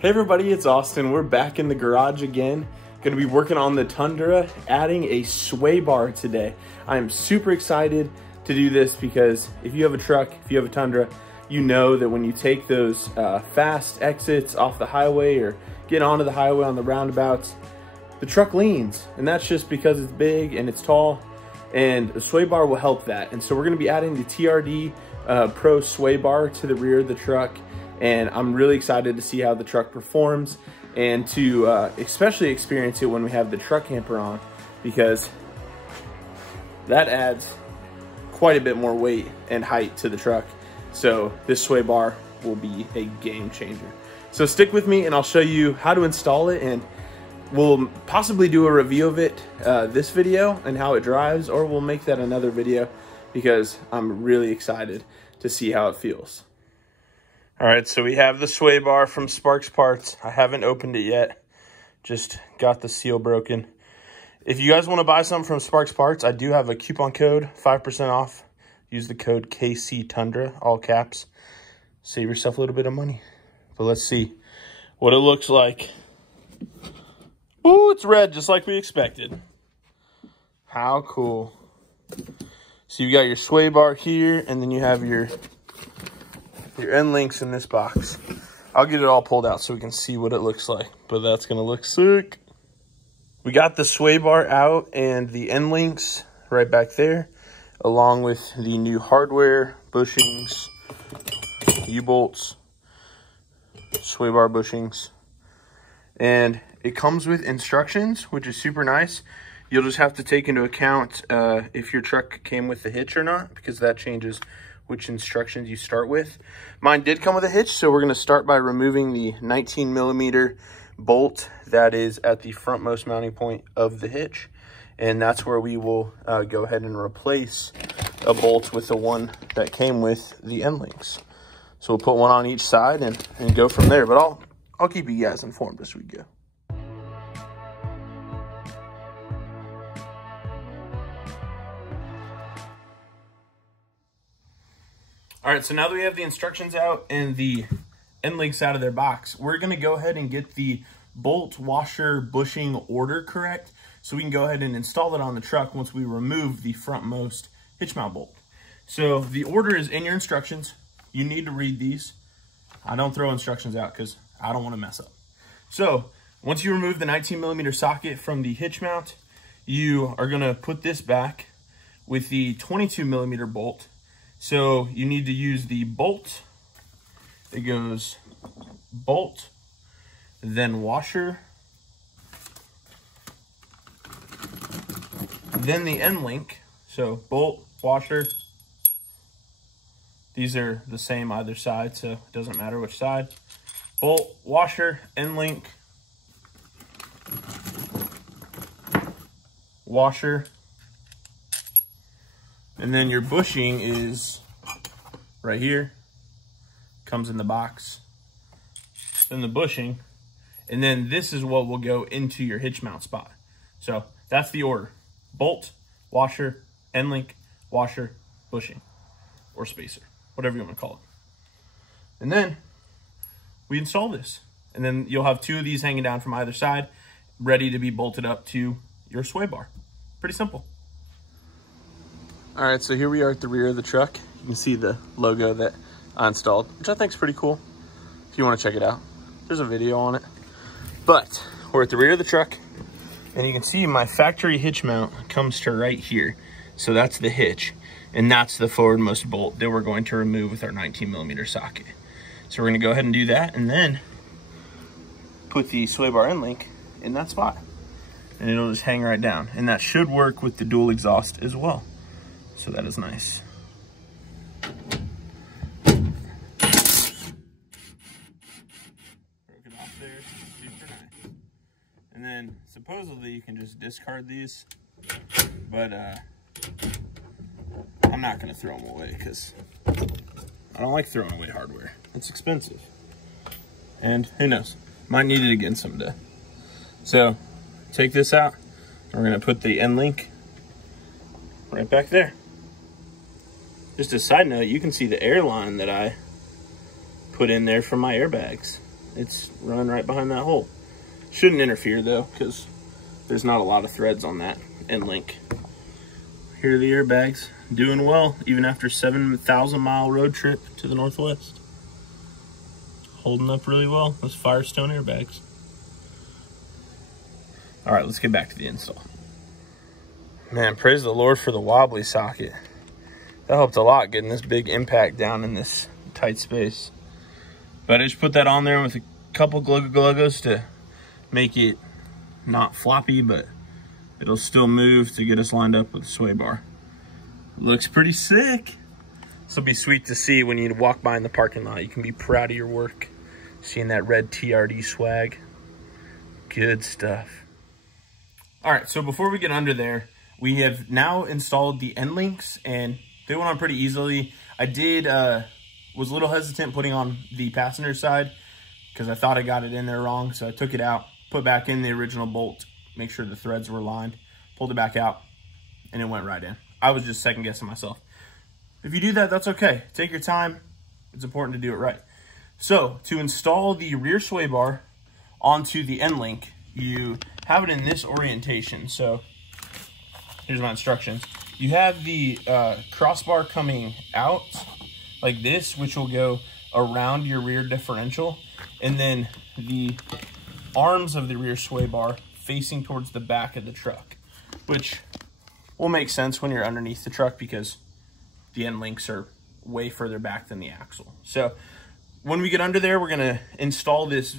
Hey everybody, it's Austin. We're back in the garage again. Gonna be working on the Tundra, adding a sway bar today. I am super excited to do this because if you have a truck, if you have a Tundra, you know that when you take those fast exits off the highway or get onto the highway on the roundabouts, the truck leans, and that's just because it's big and it's tall, and the sway bar will help that. And so we're gonna be adding the TRD Pro sway bar to the rear of the truck, and I'm really excited to see how the truck performs and to especially experience it when we have the truck camper on, because that adds quite a bit more weight and height to the truck. So this sway bar will be a game changer. So stick with me and I'll show you how to install it, and we'll possibly do a review of it this video and how it drives, or we'll make that another video because I'm really excited to see how it feels. All right, so we have the sway bar from Sparks Parts. I haven't opened it yet, just got the seal broken. If you guys want to buy something from Sparks Parts, I do have a coupon code, 5% off. Use the code KC Tundra, all caps. Save yourself a little bit of money. But let's see what it looks like. Ooh, it's red, just like we expected. How cool. So you got your sway bar here, and then you have your end links in this box. I'll get it all pulled out so we can see what it looks like, but that's gonna look sick. We got the sway bar out and the end links right back there, along with the new hardware, bushings, U-bolts, sway bar bushings. And it comes with instructions, which is super nice. You'll just have to take into account if your truck came with the hitch or not, because that changes which instructions you start with. Mine did come with a hitch, so we're gonna start by removing the 19mm bolt that is at the frontmost mounting point of the hitch. And that's where we will go ahead and replace a bolt with the one that came with the end links. So we'll put one on each side and go from there. But I'll keep you guys informed as we go. All right, so now that we have the instructions out and the end links out of their box, we're gonna go ahead and get the bolt, washer, bushing order correct, so we can go ahead and install it on the truck once we remove the frontmost hitch mount bolt. So the order is in your instructions. You need to read these. I don't throw instructions out because I don't want to mess up. So once you remove the 19mm socket from the hitch mount, you are gonna put this back with the 22mm bolt. So you need to use the bolt. It goes bolt, then washer, then the end link. So bolt, washer. These are the same either side, so it doesn't matter which side. Bolt, washer, end link, washer. And then your bushing is right here, comes in the box. Then the bushing, and then this is what will go into your hitch mount spot. So that's the order: bolt, washer, end link, washer, bushing, or spacer, whatever you want to call it. And then we install this, and then you'll have two of these hanging down from either side, ready to be bolted up to your sway bar. Pretty simple. All right, so here we are at the rear of the truck. You can see the logo that I installed, which I think is pretty cool. If you want to check it out, there's a video on it. But we're at the rear of the truck, and you can see my factory hitch mount comes to right here. So that's the hitch, and that's the forwardmost bolt that we're going to remove with our 19mm socket. So we're gonna go ahead and do that, and then put the sway bar end link in that spot, and it'll just hang right down. And that should work with the dual exhaust as well. So that is nice. Broke it off there, super nice. And then supposedly you can just discard these, but I'm not gonna throw them away because I don't like throwing away hardware. It's expensive. And who knows, might need it again someday. So take this out. We're gonna put the end link right back there. Just a side note, you can see the air line that I put in there for my airbags. it's running right behind that hole. Shouldn't interfere though, because there's not a lot of threads on that end link. Here are the airbags, doing well, even after 7,000-mile road trip to the Northwest. Holding up really well, those Firestone airbags. All right, let's get back to the install. Man, praise the Lord for the wobbly socket. That helped a lot getting this big impact down in this tight space. But I just put that on there with a couple glugos to make it not floppy, but it'll still move to get us lined up with the sway bar. Looks pretty sick. This will be sweet to see when you walk by in the parking lot. You can be proud of your work, seeing that red TRD swag. Good stuff. All right, so before we get under there, we have now installed the end links, and they went on pretty easily. I was a little hesitant putting on the passenger side because I thought I got it in there wrong, so I took it out, put back in the original bolt, make sure the threads were lined, pulled it back out, and it went right in. I was just second guessing myself. If you do that, that's okay. Take your time. It's important to do it right. So to install the rear sway bar onto the end link, you have it in this orientation. So here's my instructions. You have the crossbar coming out like this, which will go around your rear differential, and then the arms of the rear sway bar facing towards the back of the truck, which will make sense when you're underneath the truck because the end links are way further back than the axle. So when we get under there, we're gonna install this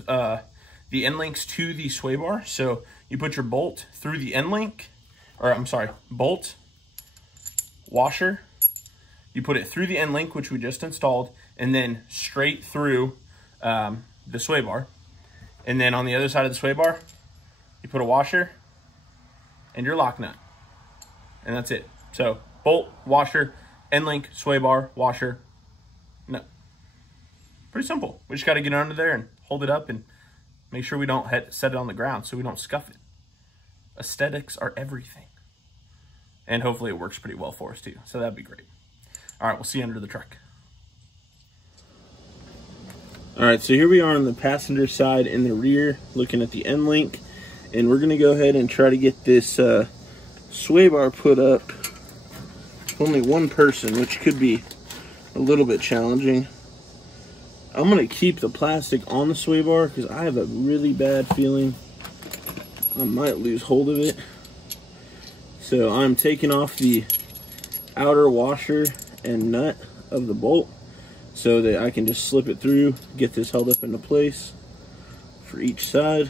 the end links to the sway bar. So you put your bolt through the end link, or I'm sorry, bolt, washer, you put it through the end link, which we just installed, and then straight through the sway bar. And then on the other side of the sway bar, you put a washer and your lock nut. And that's it. So bolt, washer, end link, sway bar, washer, nut. Pretty simple. We just got to get under there and hold it up and make sure we don't set it on the ground so we don't scuff it. Aesthetics are everything. And hopefully it works pretty well for us too. So that'd be great. All right, we'll see you under the truck. All right, so here we are on the passenger side in the rear, looking at the end link. And we're gonna go ahead and try to get this sway bar put up. Only one person, which could be a little bit challenging. I'm gonna keep the plastic on the sway bar because I have a really bad feeling I might lose hold of it. So I'm taking off the outer washer and nut of the bolt so that I can just slip it through, get this held up into place for each side.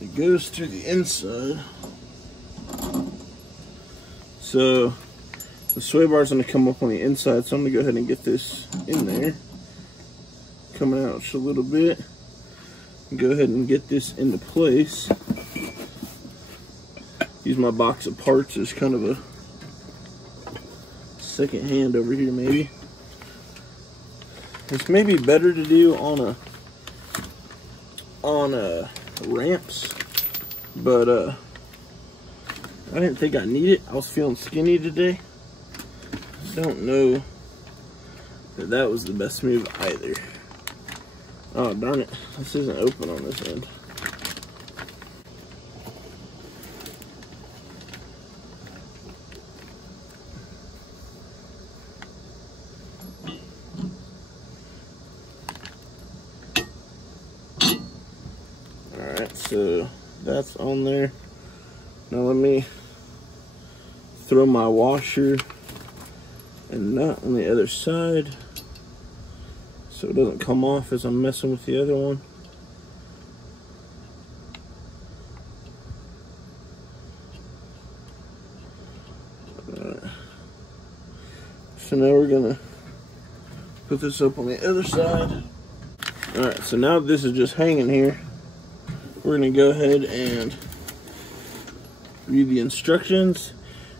It goes through the inside. So the sway bar is going to come up on the inside, so I'm going to go ahead and get this in there. Coming out just a little bit. Go ahead and get this into place. Use my box of parts as kind of a second hand over here maybe. This may be better to do on ramps, but I didn't think I need it. I was feeling skinny today. Don't know that that was the best move either. Oh, darn it. This isn't open on this end. Alright, so that's on there. Now let me throw my washer and nut on the other side so it doesn't come off as I'm messing with the other one. Alright. So now we're gonna put this up on the other side. Alright, so now this is just hanging here. We're gonna go ahead and read the instructions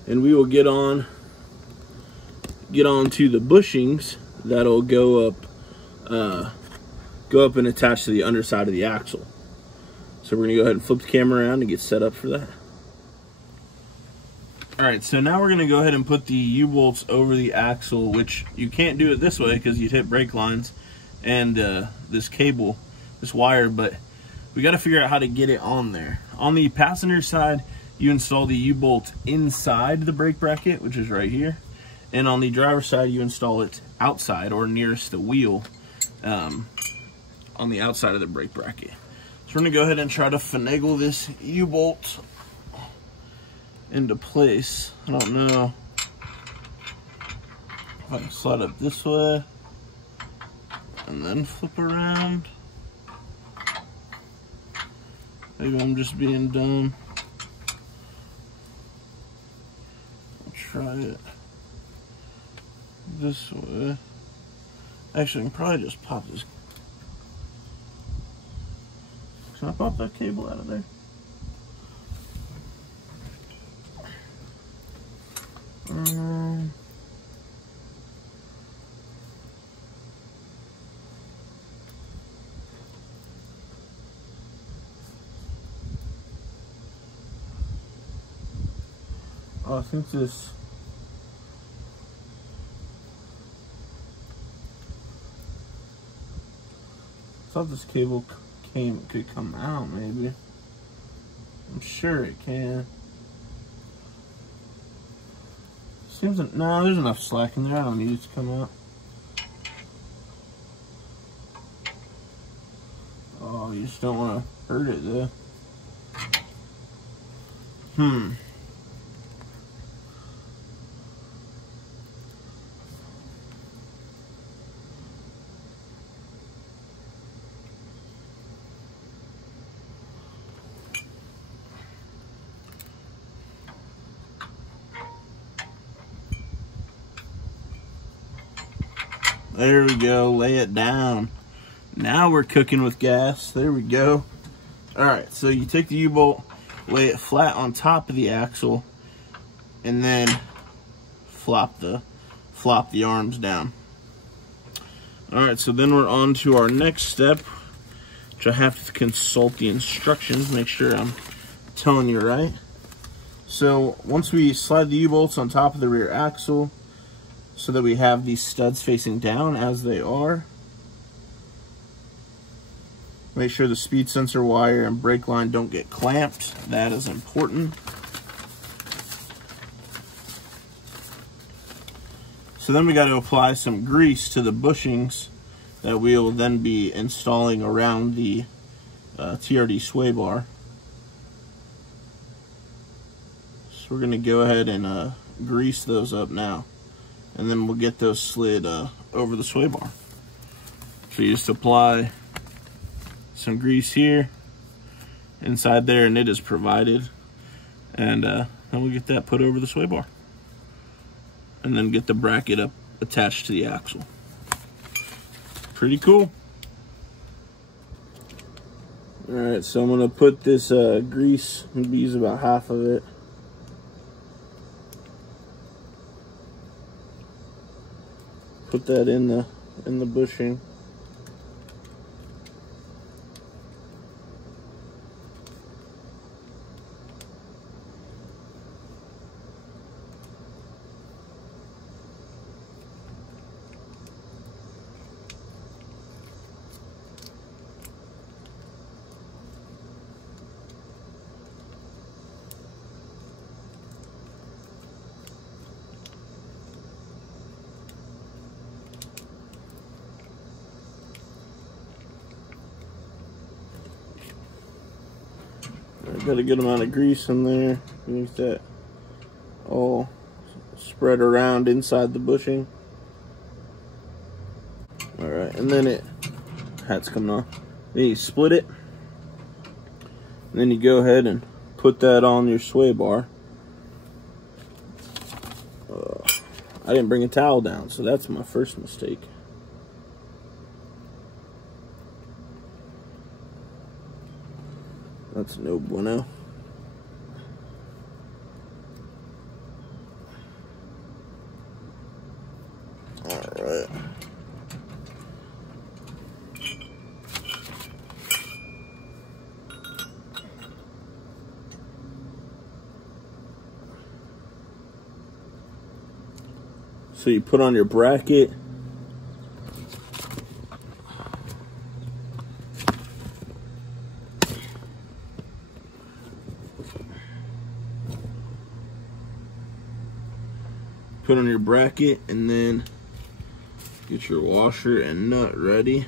and we will get on to the bushings that'll go up and attach to the underside of the axle. So we're gonna go ahead and flip the camera around and get set up for that. All right, so now we're gonna go ahead and put the U-bolts over the axle, which you can't do it this way because you'd hit brake lines and this cable, this wire, but we gotta figure out how to get it on there. On the passenger side, you install the U-bolt inside the brake bracket, which is right here. And on the driver's side, you install it outside or nearest the wheel on the outside of the brake bracket. So we're gonna go ahead and try to finagle this U-bolt into place. I don't know if I can slide up this way and then flip around. Maybe I'm just being dumb. I'll try it this way. Actually, I can probably just pop this. Can I pop that cable out of there? Oh, I think this. I thought this cable could come out, maybe. I'm sure it can. Seems that, no, there's enough slack in there. I don't need it to come out. Oh, you just don't want to hurt it though. There we go, lay it down. Now we're cooking with gas. There we go. All right, so you take the U-bolt, lay it flat on top of the axle, and then flop the arms down. All right, so then we're on to our next step, which I have to consult the instructions, make sure I'm telling you right. So once we slide the U-bolts on top of the rear axle, so that we have these studs facing down as they are. Make sure the speed sensor wire and brake line don't get clamped. That is important. So then we got to apply some grease to the bushings that we'll then be installing around the TRD Sway Bar. So we're going to go ahead and grease those up now. And then we'll get those slid over the sway bar. So you just apply some grease here, inside there, and it is provided. And then we'll get that put over the sway bar. And then get the bracket up attached to the axle. Pretty cool. Alright, so I'm gonna put this grease, I'm gonna use about half of it. Put that in the bushing. Got a good amount of grease in there. Make that all spread around inside the bushing. Alright, and then hat's coming off. Then you split it. And then you go ahead and put that on your sway bar. I didn't bring a towel down, so that's my first mistake. That's no bueno. All right. So you put on your bracket. Put on your bracket and then get your washer and nut ready.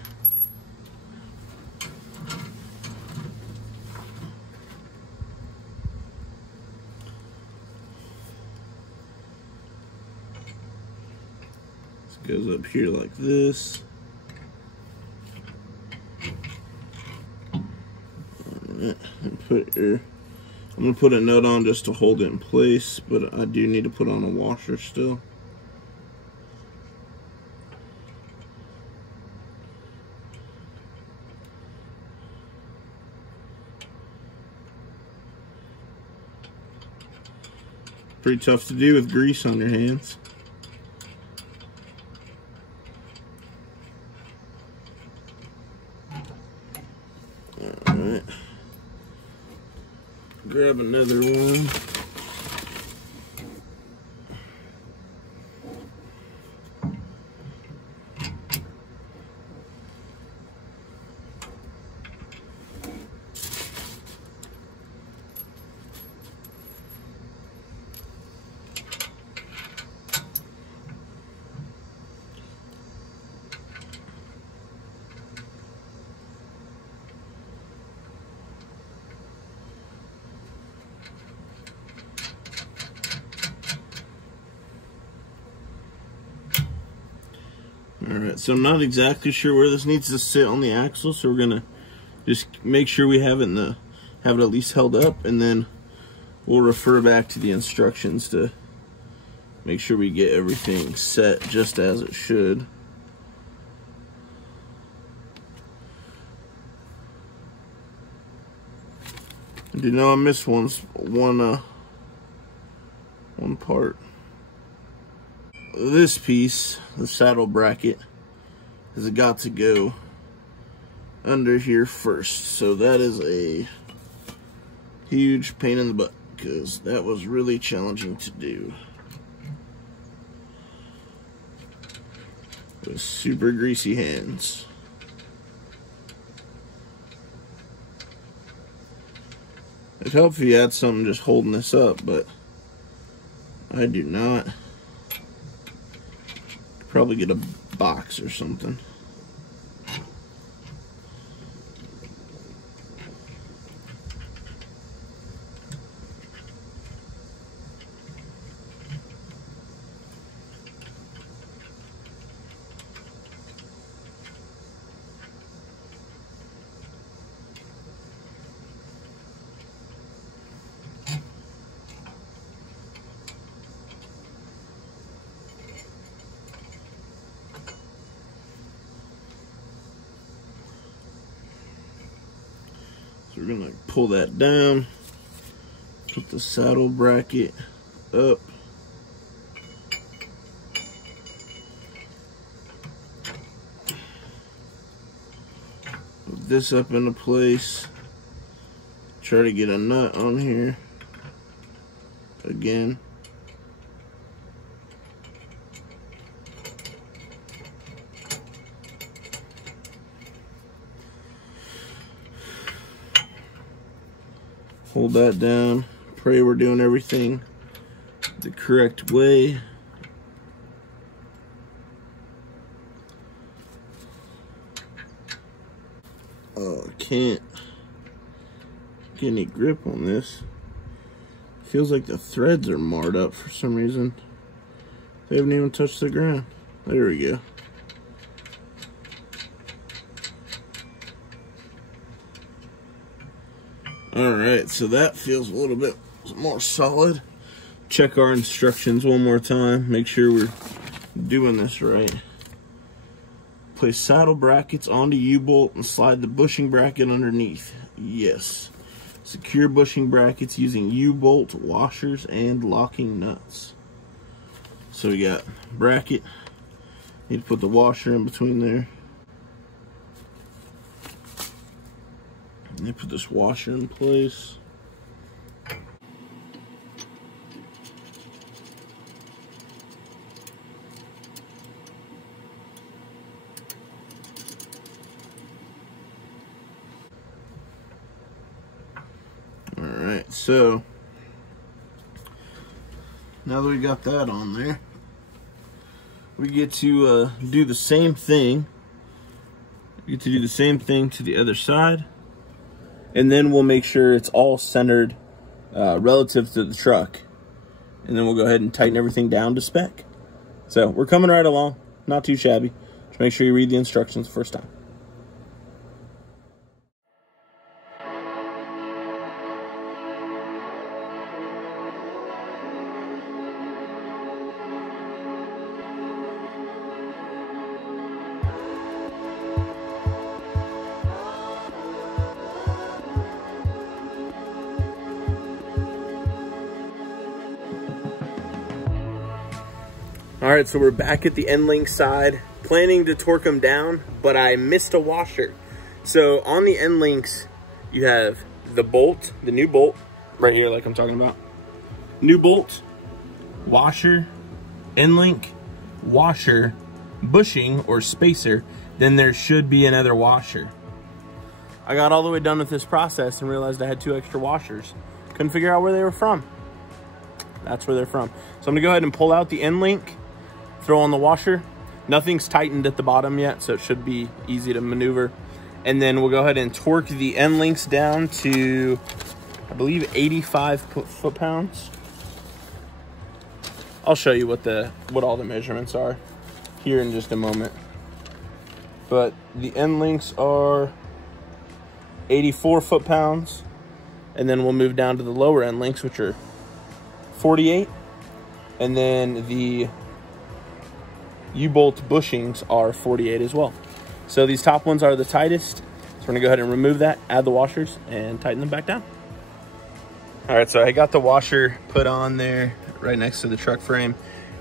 This goes up here like this. Alright, and I'm going to put a nut on just to hold it in place, but I do need to put on a washer still. Pretty tough to do with grease on your hands. Alright. Grab another one. Alright, so I'm not exactly sure where this needs to sit on the axle, so we're gonna just make sure we have it at least held up, and then we'll refer back to the instructions to make sure we get everything set just as it should. I do know I missed one part. This piece, the saddle bracket, has got to go under here first. So that is a huge pain in the butt because that was really challenging to do. With super greasy hands. It'd help if you had something just holding this up, but I do not. Probably get a box or something. So we're gonna pull that down, put the saddle bracket up. Put this up into place. Try to get a nut on here again. Hold that down. Pray we're doing everything the correct way. Oh, I can't get any grip on this. Feels like the threads are marred up for some reason. They haven't even touched the ground. There we go. Alright, so that feels a little bit more solid. Check our instructions one more time. Make sure we're doing this right. Place saddle brackets onto U-bolt and slide the bushing bracket underneath. Yes. Secure bushing brackets using U-bolt, washers, and locking nuts. So we got bracket. Need to put the washer in between there. Let me put this washer in place. so now that we got that on there, we get to do the same thing. We get to do the same thing to the other side, and then we'll make sure it's all centered relative to the truck, and then we'll go ahead and tighten everything down to spec. So we're coming right along, not too shabby. Just make sure you read the instructions the first time. All right, so we're back at the end link side, planning to torque them down, but I missed a washer. So on the end links, you have the bolt, the new bolt, right here like I'm talking about. New bolt, washer, end link, washer, bushing or spacer, then there should be another washer. I got all the way done with this process and realized I had 2 extra washers. Couldn't figure out where they were from. That's where they're from. So I'm gonna go ahead and pull out the end link, throw on the washer. Nothing's tightened at the bottom yet, so it should be easy to maneuver. And then we'll go ahead and torque the end links down to, I believe, 85 foot-pounds. I'll show you what all the measurements are here in just a moment. But the end links are 84 foot-pounds, and then we'll move down to the lower end links, which are 48, and then the U-bolt bushings are 48 as well. So these top ones are the tightest. So we're gonna go ahead and remove that, add the washers, and tighten them back down. All right, so I got the washer put on there right next to the truck frame,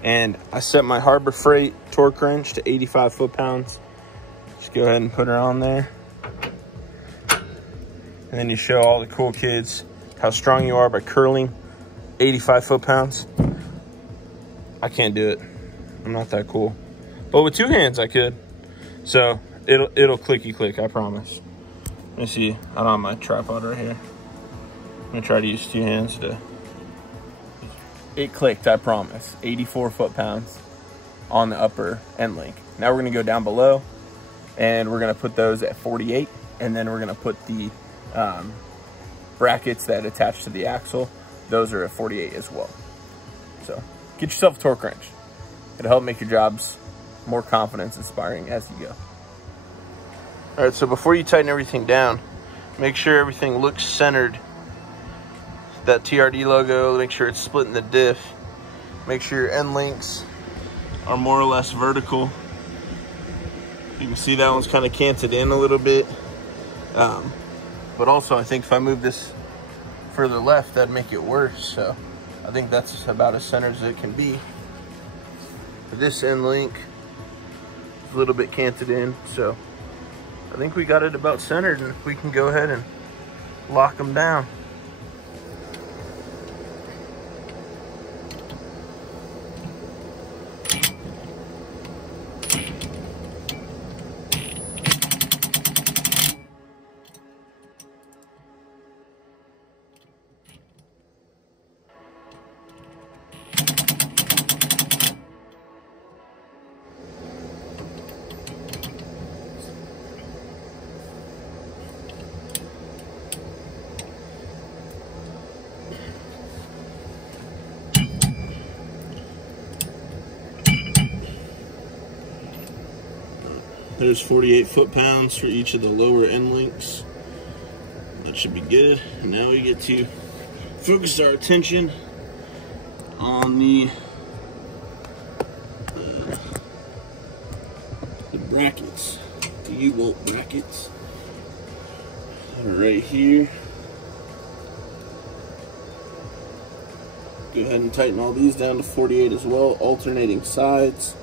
and I set my Harbor Freight torque wrench to 85 foot-pounds. Just go ahead and put her on there. And then you show all the cool kids how strong you are by curling 85 foot-pounds. I can't do it. I'm not that cool. But with 2 hands, I could. So it'll clicky click, I promise. Let me see. I don't have my tripod right here. I'm gonna try to use 2 hands to. It clicked, I promise. 84 foot-pounds on the upper end link. Now we're gonna go down below, and we're gonna put those at 48, and then we're gonna put the brackets that attach to the axle. Those are at 48 as well. So get yourself a torque wrench. It'll help make your jobs more confidence inspiring as you go. All right, so before you tighten everything down, make sure everything looks centered. That TRD logo, make sure it's splitting the diff. Make sure your end links are more or less vertical. You can see that one's kind of canted in a little bit. But also I think if I move this further left, that'd make it worse. So I think that's about as centered as it can be. This end link is a little bit canted in, so I think we got it about centered, and we can go ahead and lock them down. There's 48 foot-pounds for each of the lower end links. That should be good. And now we get to focus our attention on the brackets, the U-bolt brackets that are right here. Go ahead and tighten all these down to 48 as well, alternating sides,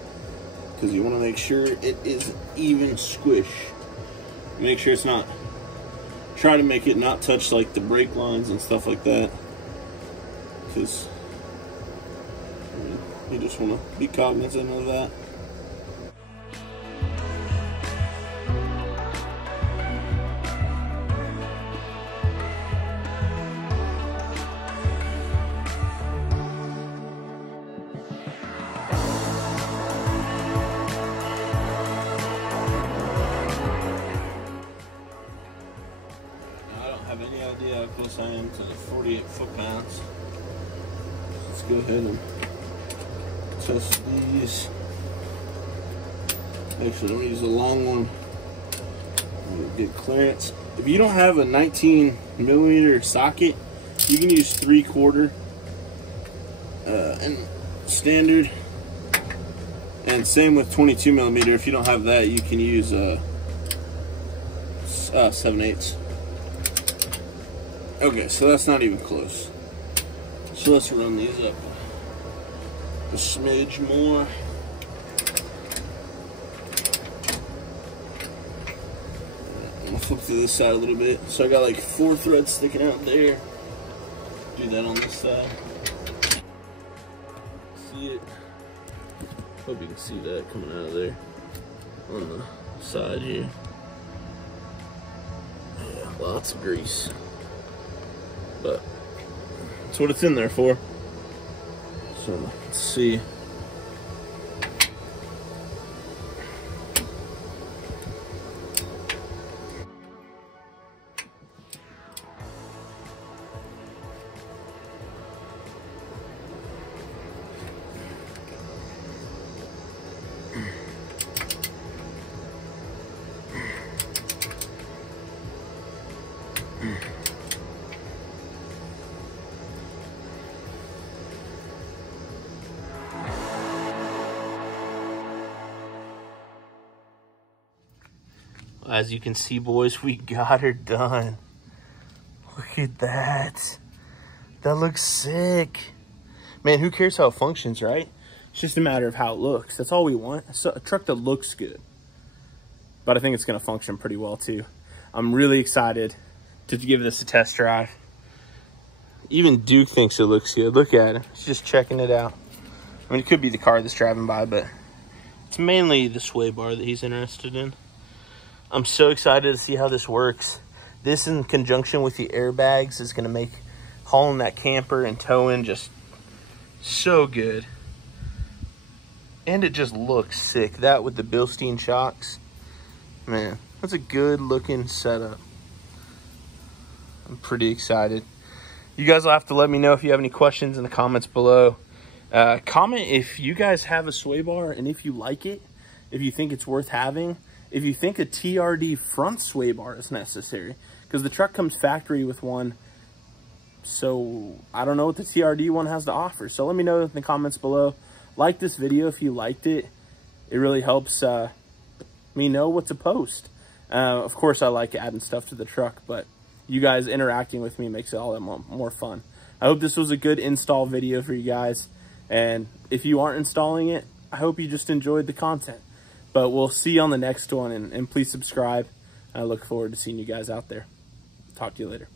because you want to make sure it is even squish. Make sure it's not, try to make it not touch like the brake lines and stuff like that, because you just want to be cognizant of that. have any idea how close I am to the 48 foot-pounds. Let's go ahead and test these. Actually, I'm gonna use a long one. Get clearance. If you don't have a 19mm socket, you can use 3/4 and standard. And same with 22mm. If you don't have that, you can use 7/8. Okay, so that's not even close. So let's run these up a smidge more. I'm gonna flip to this side a little bit. So I got like 4 threads sticking out there. Do that on this side. See it? Hope you can see that coming out of there on the side here. Yeah, lots of grease, but that's what it's in there for. So let's see. As you can see, boys, we got her done. Look at that. That looks sick. Man, who cares how it functions, right? It's just a matter of how it looks. That's all we want. So a truck that looks good. But I think it's going to function pretty well, too. I'm really excited to give this a test drive. Even Duke thinks it looks good. Look at it. He's just checking it out. I mean, it could be the car that's driving by, but it's mainly the sway bar that he's interested in. I'm so excited to see how this works. This, in conjunction with the airbags, is going to make hauling that camper and towing just so good. And it just looks sick. That with the Bilstein shocks. Man, that's a good looking setup. I'm pretty excited. You guys will have to let me know if you have any questions in the comments below. Comment if you guys have a sway bar and if you like it, if you think it's worth having. If you think a TRD front sway bar is necessary, because the truck comes factory with one, so I don't know what the TRD one has to offer. So let me know in the comments below. Like this video if you liked it. It really helps me know what to post. Of course, I like adding stuff to the truck, but you guys interacting with me makes it all that more fun. I hope this was a good install video for you guys. And if you aren't installing it, I hope you just enjoyed the content. But we'll see you on the next one, and please subscribe. I look forward to seeing you guys out there. Talk to you later.